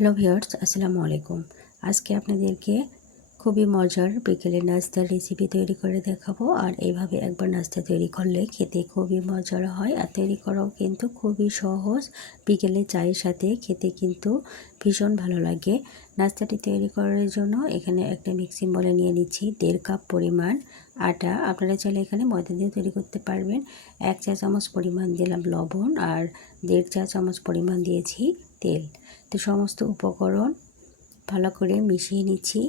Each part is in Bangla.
হ্যালো ভিউয়ার্স আসসালামু আলাইকুম আজকে আপনাদেরকে খুবই মজার। বিকেলে নাস্তার রেসিপি তৈরি করে দেখাবো। আর এইভাবে একবার নাস্তা তৈরি করলে খেতে খুবই মজার হয়। আর তৈরি করাও কিন্তু খুবই সহজ। বিকেলে চায়ের সাথে খেতে কিন্তু ভীষণ ভালো লাগে। নাস্তাটি তৈরি করার জন্য এখানে একটা মিক্সিং বলে নিয়ে নিচ্ছি। দেড় কাপ পরিমাণ আটা। আপনারা চাইলে এখানে ময়দা দিয়ে তৈরি করতে পারবেন। এক চা চামচ পরিমাণ দিলাম লবণ আর দেড় চা চামচ পরিমাণ দিয়েছি তেল। তো সমস্ত উপকরণ ভালো করে মিশিয়ে নিচ্ছি।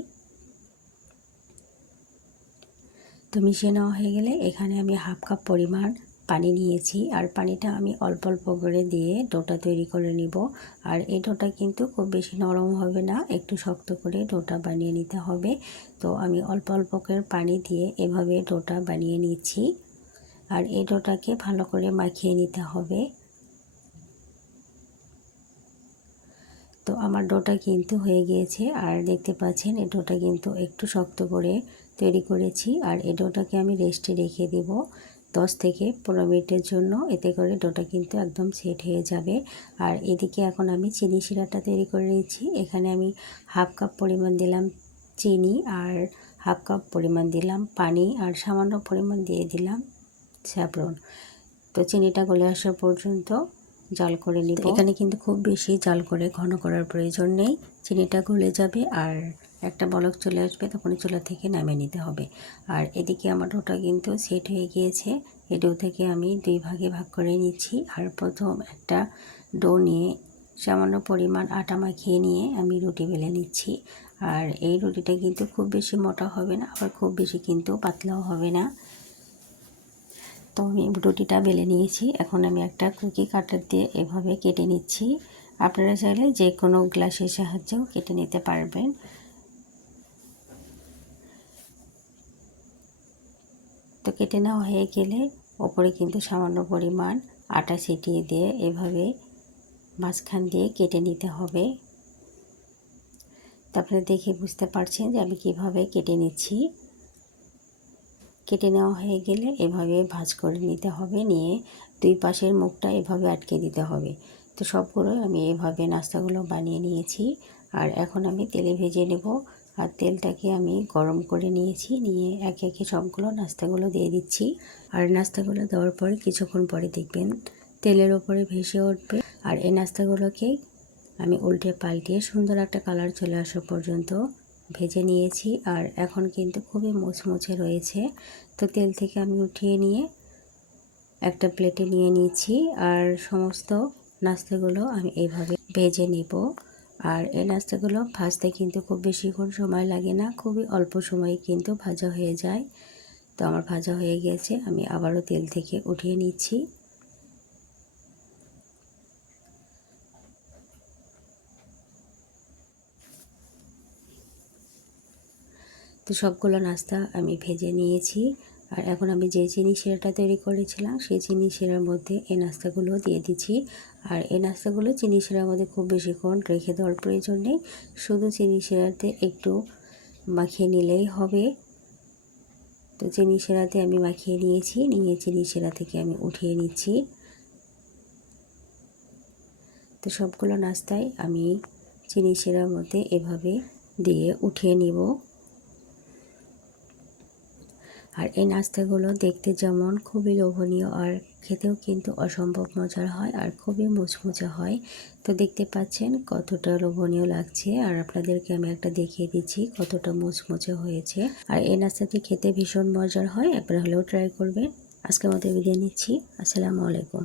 তো মিশিয়ে নেওয়া হয়ে গেলে এখানে আমি হাফ কাপ পরিমাণ পানি নিয়েছি। আর পানিটা আমি অল্প অল্প করে দিয়ে ডোটা তৈরি করে নিব। আর এই ডোটা কিন্তু খুব বেশি নরম হবে না, একটু শক্ত করে ডোটা বানিয়ে নিতে হবে। তো আমি অল্প অল্প করে পানি দিয়ে এভাবে ডোটা বানিয়ে নিচ্ছি। আর এই ডোটাকে ভালো করে মাখিয়ে নিতে হবে। তো আমার ডোটা কিন্তু হয়ে গিয়েছে। আর দেখতে পাচ্ছেন, এই ডোটা কিন্তু একটু শক্ত করে তৈরি করেছি। আর এই ডোটাকে আমি রেস্টে রেখে দেব দশ থেকে পনেরো মিনিটের জন্য। এতে করে ডোটা কিন্তু একদম সেট হয়ে যাবে। আর এদিকে এখন আমি চিনি শিরাটা তৈরি করে নিচ্ছি। এখানে আমি হাফ কাপ পরিমাণ দিলাম চিনি আর হাফ কাপ পরিমাণ দিলাম পানি আর সামান্য পরিমাণ দিয়ে দিলাম স্যাফরন। তো চিনিটা গলে আসা পর্যন্ত জাল করে নিব। এখানে কিন্তু খুব বেশি জাল করে ঘন করার প্রয়োজন নেই। চিনিটা গলে যাবে আর একটা বলক চলে আসবে তখন চুলা থেকে নামিয়ে নিতে হবে। আর এদিকে আমার ডোটা কিন্তু সেট হয়ে গিয়েছে। এই ডো থেকে আমি দুই ভাগে ভাগ করে নিচ্ছি। আর প্রথম একটা ডো নিয়ে সামান্য পরিমাণ আটা মাখিয়ে নিয়ে আমি রুটি বেলে নিচ্ছি। আর এই রুটিটা কিন্তু খুব বেশি মোটা হবে না আবার খুব বেশি কিন্তু পাতলাও হবে না। তো আমি রুটিটা বেলে নিয়েছি। এখন আমি একটা কুকি কাটার দিয়ে এভাবে কেটে নিচ্ছি। আপনারা চাইলে যে কোনো গ্লাসের সাহায্যেও কেটে নিতে পারবেন। তো কেটে নেওয়া হয়ে গেলে ওপরে কিন্তু সামান্য পরিমাণ আটা ছিটিয়ে দিয়ে এভাবে মাঝখান দিয়ে কেটে নিতে হবে। তারপরে দেখে বুঝতে পারছেন যে আমি কীভাবে কেটে নিচ্ছি। কেটে নেওয়া হয়ে গেলে এভাবে ভাজ করে নিতে হবে। নিয়ে দুই পাশের মুখটা এভাবে আটকে দিতে হবে। তো সবগুলো আমি এভাবে নাস্তাগুলো বানিয়ে নিয়েছি। আর এখন আমি তেলে ভেজে নেব। আর তেলটাকে আমি গরম করে নিয়েছি। নিয়ে একে একে সবগুলো নাস্তাগুলো দিয়ে দিচ্ছি। আর নাস্তাগুলো দেওয়ার পরে কিছুক্ষণ পরে দেখবেন তেলের ওপরে ভেসে উঠবে। আর এই নাস্তাগুলোকে আমি উল্টে পাল্টিয়ে সুন্দর একটা কালার চলে আসা পর্যন্ত ভেজে নিয়েছি আর এখন কিন্তু খুবই মুচমুচে রয়েছে। তো তেল থেকে আমি উঠিয়ে নিয়ে একটা প্লেটে নিয়ে নিয়েছি আর সমস্ত নাস্তাগুলো আমি এইভাবে ভেজে নিব। আর এই নাস্তাগুলো ভাজতে কিন্তু খুব বেশিক্ষণ সময় লাগে না, খুবই অল্প সময়ে কিন্তু ভাজা হয়ে যায়। তো আমার ভাজা হয়ে গেছে, আমি আবারও তেল থেকে উঠিয়ে নিচ্ছি। তো সবগুলো নাস্তা আমি ভেজে নিয়েছি। আর এখন আমি যে চিনি শিরাটা তৈরি করেছিলাম, সেই চিনি শিরার মধ্যে এই নাস্তাগুলো দিয়ে দিচ্ছি। আর এই নাস্তাগুলো চিনি শিরার মধ্যে খুব বেশিক্ষণ রেখে দেওয়ার প্রয়োজন নেই। শুধু চিনি শিরাতে একটু মাখিয়ে নিলেই হবে। তো চিনি শিরাতে আমি মাখিয়ে নিয়েছি, নিয়ে চিনি শিরা থেকে আমি উঠিয়ে নিচ্ছি। তো সবগুলো নাস্তায় আমি চিনি শিরার মধ্যে এভাবে দিয়ে উঠিয়ে নিব। আর এই নাস্তাগুলো দেখতে যেমন খুবই লোভনীয় আর খেতেও কিন্তু অসম্ভব মজার হয় আর খুবই মুচমুচে হয়। তো দেখতে পাচ্ছেন কতটা লোভনীয় লাগছে আর আপনাদেরকে আমি একটা দেখিয়ে দিচ্ছি কতটা মুচমুচে হয়েছে। আর এই নাস্তাটি খেতে ভীষণ মজার হয়, একবার হলেও ট্রাই করবেন। আজকে আমাদের বিদায় নিচ্ছি। আসসালামু আলাইকুম।